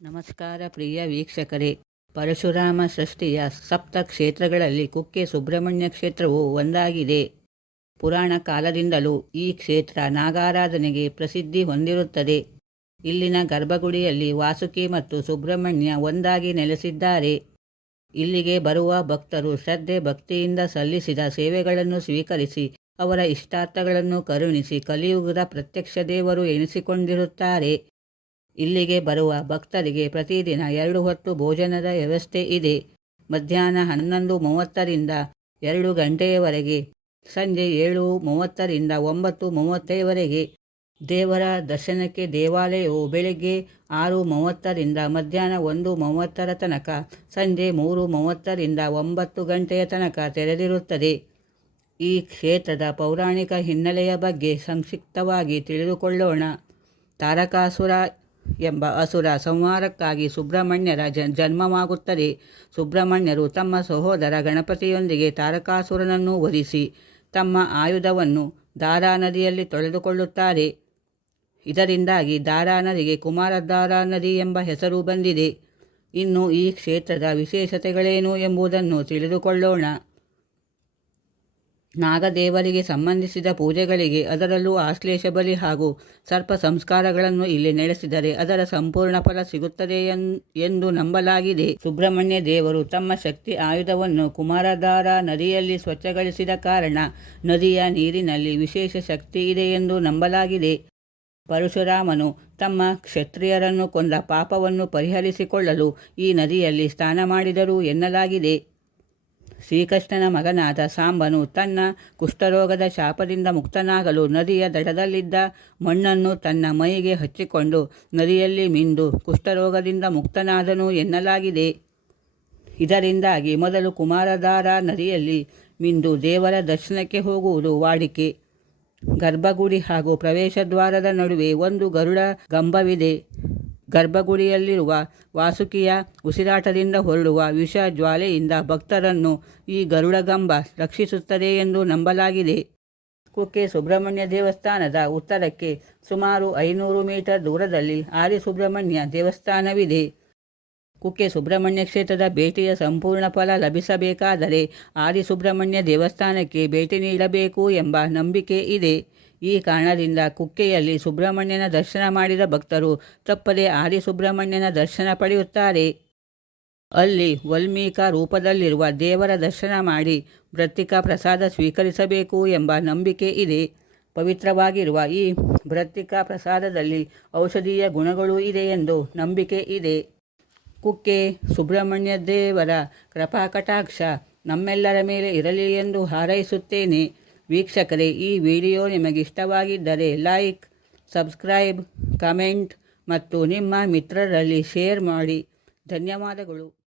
ನಮಸ್ಕಾರ ಪ್ರಿಯ ವೀಕ್ಷಕರೇ. ಪರಶುರಾಮ ಸೃಷ್ಟಿಯ ಸಪ್ತ ಕ್ಷೇತ್ರಗಳಲ್ಲಿ ಕುಕ್ಕೆ ಸುಬ್ರಹ್ಮಣ್ಯ ಕ್ಷೇತ್ರವು ಒಂದಾಗಿದೆ. ಪುರಾಣ ಕಾಲದಿಂದಲೂ ಈ ಕ್ಷೇತ್ರ ನಾಗಾರಾಧನೆಗೆ ಪ್ರಸಿದ್ಧಿ ಹೊಂದಿರುತ್ತದೆ. ಇಲ್ಲಿನ ಗರ್ಭಗುಡಿಯಲ್ಲಿ ವಾಸುಕಿ ಮತ್ತು ಸುಬ್ರಹ್ಮಣ್ಯ ಒಂದಾಗಿ ನೆಲೆಸಿದ್ದಾರೆ. ಇಲ್ಲಿಗೆ ಬರುವ ಭಕ್ತರು ಶ್ರದ್ಧೆ ಭಕ್ತಿಯಿಂದ ಸಲ್ಲಿಸಿದ ಸೇವೆಗಳನ್ನು ಸ್ವೀಕರಿಸಿ ಅವರ ಇಷ್ಟಾರ್ಥಗಳನ್ನು ಕರುಣಿಸಿ ಕಲಿಯುಗದ ಪ್ರತ್ಯಕ್ಷ ದೇವರು ಎನಿಸಿಕೊಂಡಿರುತ್ತಾರೆ. ಇಲ್ಲಿಗೆ ಬರುವ ಭಕ್ತರಿಗೆ ಪ್ರತಿದಿನ 2 ಹೊತ್ತು ಭೋಜನದ ವ್ಯವಸ್ಥೆ ಇದೆ. ಮಧ್ಯಾಹ್ನ 11:30ರಿಂದ 2 ಗಂಟೆಯವರೆಗೆ, ಸಂಜೆ 7:30ರಿಂದ 9:30ವರೆಗೆ. ದೇವರ ದರ್ಶನಕ್ಕೆ ದೇವಾಲಯವು ಬೆಳಗ್ಗೆ 6:30ರಿಂದ ಮಧ್ಯಾಹ್ನ 1:30ರ ತನಕ, ಸಂಜೆ 3:30ರಿಂದ 9 ಗಂಟೆಯ ತನಕ ತೆರೆದಿರುತ್ತದೆ. ಈ ಕ್ಷೇತ್ರದ ಪೌರಾಣಿಕ ಹಿನ್ನೆಲೆಯ ಬಗ್ಗೆ ಸಂಕ್ಷಿಪ್ತವಾಗಿ ತಿಳಿದುಕೊಳ್ಳೋಣ. ತಾರಕಾಸುರ ಎಂಬ ಅಸುರ ಸಂಹಾರಕ್ಕಾಗಿ ಸುಬ್ರಹ್ಮಣ್ಯರ ಜನ್ಮವಾಗುತ್ತದೆ. ಸುಬ್ರಹ್ಮಣ್ಯರು ತಮ್ಮ ಸಹೋದರ ಗಣಪತಿಯೊಂದಿಗೆ ತಾರಕಾಸುರನನ್ನು ವಧಿಸಿ ತಮ್ಮ ಆಯುಧವನ್ನು ದಾರಾ ನದಿಯಲ್ಲಿ ತೊಳೆದುಕೊಳ್ಳುತ್ತಾರೆ. ಇದರಿಂದಾಗಿ ದಾರಾ ನದಿಗೆ ಕುಮಾರಧಾರಾ ನದಿ ಎಂಬ ಹೆಸರು ಬಂದಿದೆ. ಇನ್ನು ಈ ಕ್ಷೇತ್ರದ ವಿಶೇಷತೆಗಳೇನು ಎಂಬುದನ್ನು ತಿಳಿದುಕೊಳ್ಳೋಣ. ನಾಗದೇವರಿಗೆ ಸಂಬಂಧಿಸಿದ ಪೂಜೆಗಳಿಗೆ, ಅದರಲ್ಲೂ ಆಶ್ಲೇಷ ಬಲಿ ಹಾಗೂ ಸರ್ಪ ಸಂಸ್ಕಾರಗಳನ್ನು ಇಲ್ಲಿ ನಡೆಸಿದರೆ ಅದರ ಸಂಪೂರ್ಣ ಫಲ ಸಿಗುತ್ತದೆ ಎಂದು ನಂಬಲಾಗಿದೆ. ಸುಬ್ರಹ್ಮಣ್ಯ ದೇವರು ತಮ್ಮ ಶಕ್ತಿ ಆಯುಧವನ್ನು ಕುಮಾರಧಾರಾ ನದಿಯಲ್ಲಿ ಸ್ವಚ್ಛಗೊಳಿಸಿದ ಕಾರಣ ನದಿಯ ನೀರಿನಲ್ಲಿ ವಿಶೇಷ ಶಕ್ತಿ ಇದೆ ಎಂದು ನಂಬಲಾಗಿದೆ. ಪರಶುರಾಮನು ತಮ್ಮ ಕ್ಷತ್ರಿಯರನ್ನು ಕೊಂದ ಪಾಪವನ್ನು ಪರಿಹರಿಸಿಕೊಳ್ಳಲು ಈ ನದಿಯಲ್ಲಿ ಸ್ನಾನ ಮಾಡಿದರು ಎನ್ನಲಾಗಿದೆ. ಶ್ರೀಕೃಷ್ಣನ ಮಗನಾದ ಸಾಂಬನು ತನ್ನ ಕುಷ್ಠರೋಗದ ಶಾಪದಿಂದ ಮುಕ್ತನಾಗಲು ನದಿಯ ದಡದಲ್ಲಿದ್ದ ಮಣ್ಣನ್ನು ತನ್ನ ಮೈಗೆ ಹಚ್ಚಿಕೊಂಡು ನದಿಯಲ್ಲಿ ಮಿಂದು ಕುಷ್ಠರೋಗದಿಂದ ಮುಕ್ತನಾದನು ಎನ್ನಲಾಗಿದೆ. ಇದರಿಂದಾಗಿ ಮೊದಲು ಕುಮಾರಧಾರಾ ನದಿಯಲ್ಲಿ ಮಿಂದು ದೇವರ ದರ್ಶನಕ್ಕೆ ಹೋಗುವುದು ವಾಡಿಕೆ. ಗರ್ಭಗುಡಿ ಹಾಗೂ ಪ್ರವೇಶದ್ವಾರದ ನಡುವೆ ಒಂದು ಗರುಡ ಗಂಬವಿದೆ. ಗರ್ಭಗುಡಿಯಲ್ಲಿರುವ ವಾಸುಕಿಯ ಉಸಿರಾಟದಿಂದ ಹೊರಡುವ ವಿಷ ಜ್ವಾಲೆಯಿಂದ ಭಕ್ತರನ್ನು ಈ ಗರುಡಗಂಬ ರಕ್ಷಿಸುತ್ತದೆ ಎಂದು ನಂಬಲಾಗಿದೆ. ಕುಕ್ಕೆ ಸುಬ್ರಹ್ಮಣ್ಯ ದೇವಸ್ಥಾನದ ಉತ್ತರಕ್ಕೆ ಸುಮಾರು 500 ಮೀಟರ್ ದೂರದಲ್ಲಿ ಆದಿಸುಬ್ರಹ್ಮಣ್ಯ ದೇವಸ್ಥಾನವಿದೆ. ಕುಕ್ಕೆ ಸುಬ್ರಹ್ಮಣ್ಯ ಕ್ಷೇತ್ರದ ಭೇಟಿಯ ಸಂಪೂರ್ಣ ಫಲ ಲಭಿಸಬೇಕಾದರೆ ಆದಿಸುಬ್ರಹ್ಮಣ್ಯ ದೇವಸ್ಥಾನಕ್ಕೆ ಭೇಟಿ ನೀಡಬೇಕು ಎಂಬ ನಂಬಿಕೆ ಇದೆ. ಈ ಕಾರಣದಿಂದ ಕುಕ್ಕೆಯಲ್ಲಿ ಸುಬ್ರಹ್ಮಣ್ಯನ ದರ್ಶನ ಮಾಡಿದ ಭಕ್ತರು ತಪ್ಪದೆ ಆದಿಸುಬ್ರಹ್ಮಣ್ಯನ ದರ್ಶನ ಪಡೆಯುತ್ತಾರೆ. ಅಲ್ಲಿ ವಲ್ಮೀಕ ರೂಪದಲ್ಲಿರುವ ದೇವರ ದರ್ಶನ ಮಾಡಿ ಮೃತ್ತಿಕಾ ಪ್ರಸಾದ ಸ್ವೀಕರಿಸಬೇಕು ಎಂಬ ನಂಬಿಕೆ ಇದೆ. ಪವಿತ್ರವಾಗಿರುವ ಈ ಮೃತ್ತಿಕಾ ಪ್ರಸಾದದಲ್ಲಿ ಔಷಧೀಯ ಗುಣಗಳು ಇದೆ ಎಂದು ನಂಬಿಕೆ ಇದೆ. ಕುಕ್ಕೆ ಸುಬ್ರಹ್ಮಣ್ಯ ದೇವರ ಕೃಪಾಕಟಾಕ್ಷ ನಮ್ಮೆಲ್ಲರ ಮೇಲೆ ಇರಲಿ ಎಂದು ಹಾರೈಸುತ್ತೇನೆ. ವೀಕ್ಷಕರೇ, ಈ ವಿಡಿಯೋ ನಿಮಗಿಷ್ಟವಾಗಿದ್ದರೆ ಲೈಕ್, ಸಬ್ಸ್ಕ್ರೈಬ್, ಕಮೆಂಟ್ ಮತ್ತು ನಿಮ್ಮ ಮಿತ್ರರಲ್ಲಿ ಶೇರ್ ಮಾಡಿ. ಧನ್ಯವಾದಗಳು.